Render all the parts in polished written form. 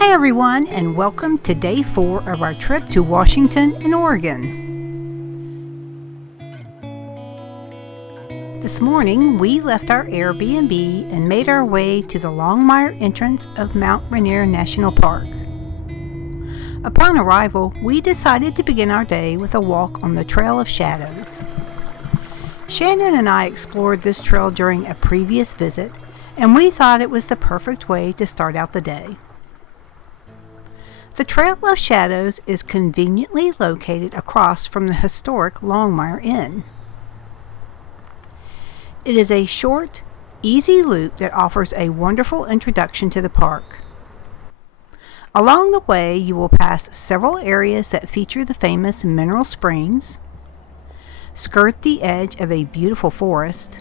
Hi everyone, and welcome to day 4 of our trip to Washington and Oregon. This morning we left our Airbnb and made our way to the Longmire entrance of Mount Rainier National Park. Upon arrival, we decided to begin our day with a walk on the Trail of Shadows. Shannon and I explored this trail during a previous visit, and we thought it was the perfect way to start out the day. The Trail of Shadows is conveniently located across from the historic Longmire Inn. It is a short, easy loop that offers a wonderful introduction to the park. Along the way, you will pass several areas that feature the famous mineral springs, skirt the edge of a beautiful forest,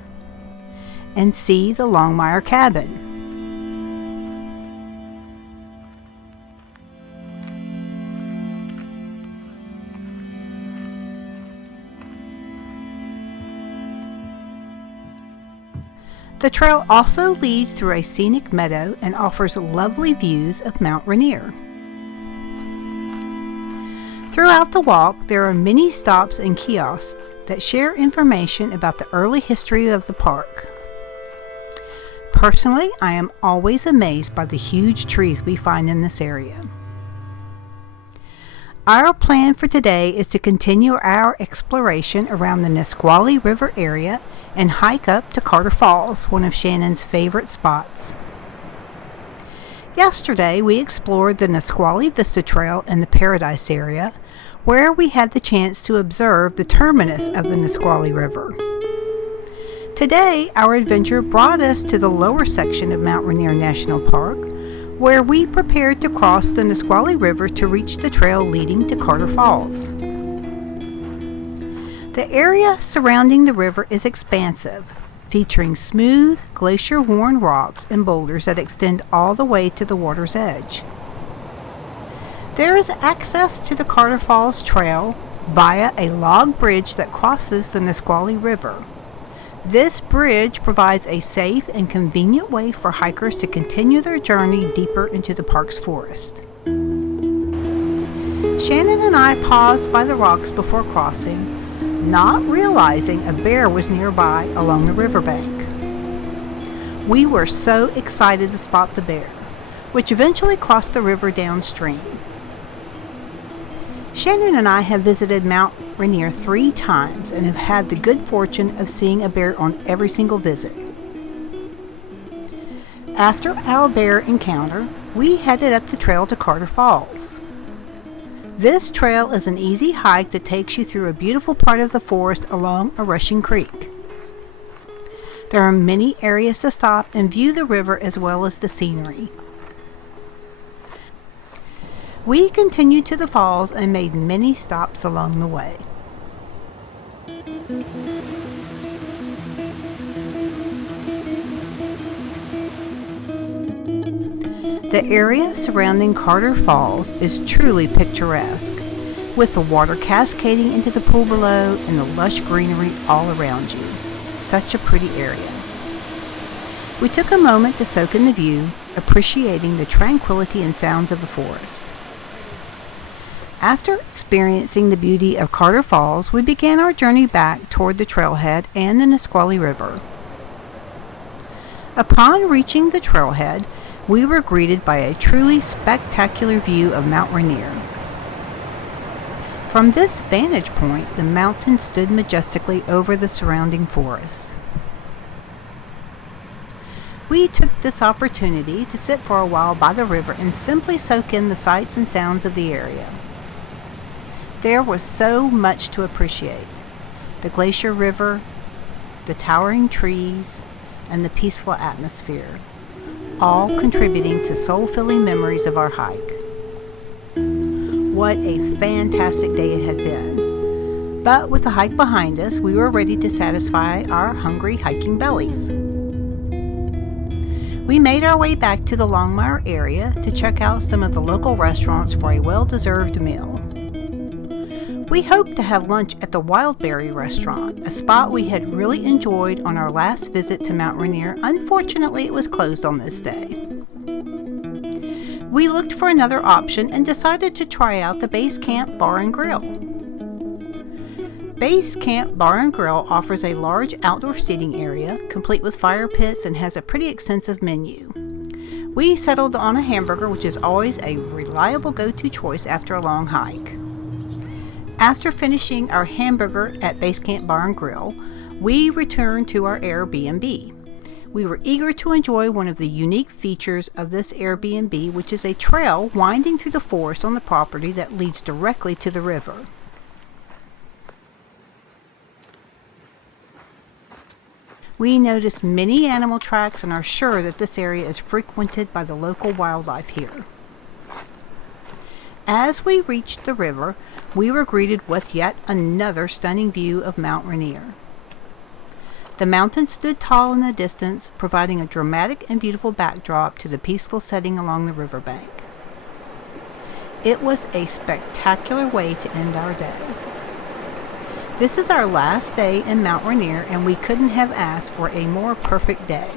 and see the Longmire cabin. The trail also leads through a scenic meadow and offers lovely views of Mount Rainier. Throughout the walk, there are many stops and kiosks that share information about the early history of the park. Personally, I am always amazed by the huge trees we find in this area. Our plan for today is to continue our exploration around the Nisqually River area and hike up to Carter Falls, one of Shannon's favorite spots. Yesterday, we explored the Nisqually Vista Trail in the Paradise area, where we had the chance to observe the terminus of the Nisqually River. Today, our adventure brought us to the lower section of Mount Rainier National Park, where we prepared to cross the Nisqually River to reach the trail leading to Carter Falls. The area surrounding the river is expansive, featuring smooth, glacier-worn rocks and boulders that extend all the way to the water's edge. There is access to the Carter Falls Trail via a log bridge that crosses the Nisqually River. This bridge provides a safe and convenient way for hikers to continue their journey deeper into the park's forest. Shannon and I paused by the rocks before crossing, not realizing a bear was nearby along the riverbank. We were so excited to spot the bear, which eventually crossed the river downstream. Shannon and I have visited Mount Rainier 3 times and have had the good fortune of seeing a bear on every single visit. After our bear encounter, we headed up the trail to Carter Falls. This trail is an easy hike that takes you through a beautiful part of the forest along a rushing creek. There are many areas to stop and view the river as well as the scenery. We continued to the falls and made many stops along the way. The area surrounding Carter Falls is truly picturesque, with the water cascading into the pool below and the lush greenery all around you. Such a pretty area. We took a moment to soak in the view, appreciating the tranquility and sounds of the forest. After experiencing the beauty of Carter Falls, we began our journey back toward the trailhead and the Nisqually River. Upon reaching the trailhead, we were greeted by a truly spectacular view of Mount Rainier. From this vantage point, the mountain stood majestically over the surrounding forest. We took this opportunity to sit for a while by the river and simply soak in the sights and sounds of the area. There was so much to appreciate: the glacier river, the towering trees, and the peaceful atmosphere, all contributing to soul-filling memories of our hike. What a fantastic day it had been. But with the hike behind us, we were ready to satisfy our hungry hiking bellies. We made our way back to the Longmire area to check out some of the local restaurants for a well-deserved meal. We hoped to have lunch at the Wildberry restaurant, a spot we had really enjoyed on our last visit to Mount Rainier. Unfortunately, it was closed on this day. We looked for another option and decided to try out the Base Camp Bar and Grill. Base Camp Bar and Grill offers a large outdoor seating area, complete with fire pits, and has a pretty extensive menu. We settled on a hamburger, which is always a reliable go-to choice after a long hike. After finishing our hamburger at Base Camp Bar and Grill, we returned to our Airbnb. We were eager to enjoy one of the unique features of this Airbnb, which is a trail winding through the forest on the property that leads directly to the river. We noticed many animal tracks and are sure that this area is frequented by the local wildlife here. As we reached the river, we were greeted with yet another stunning view of Mount Rainier. The mountain stood tall in the distance, providing a dramatic and beautiful backdrop to the peaceful setting along the riverbank. It was a spectacular way to end our day. This is our last day in Mount Rainier, and we couldn't have asked for a more perfect day.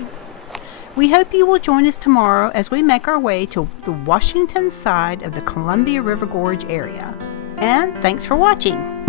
We hope you will join us tomorrow as we make our way to the Washington side of the Columbia River Gorge area. And thanks for watching!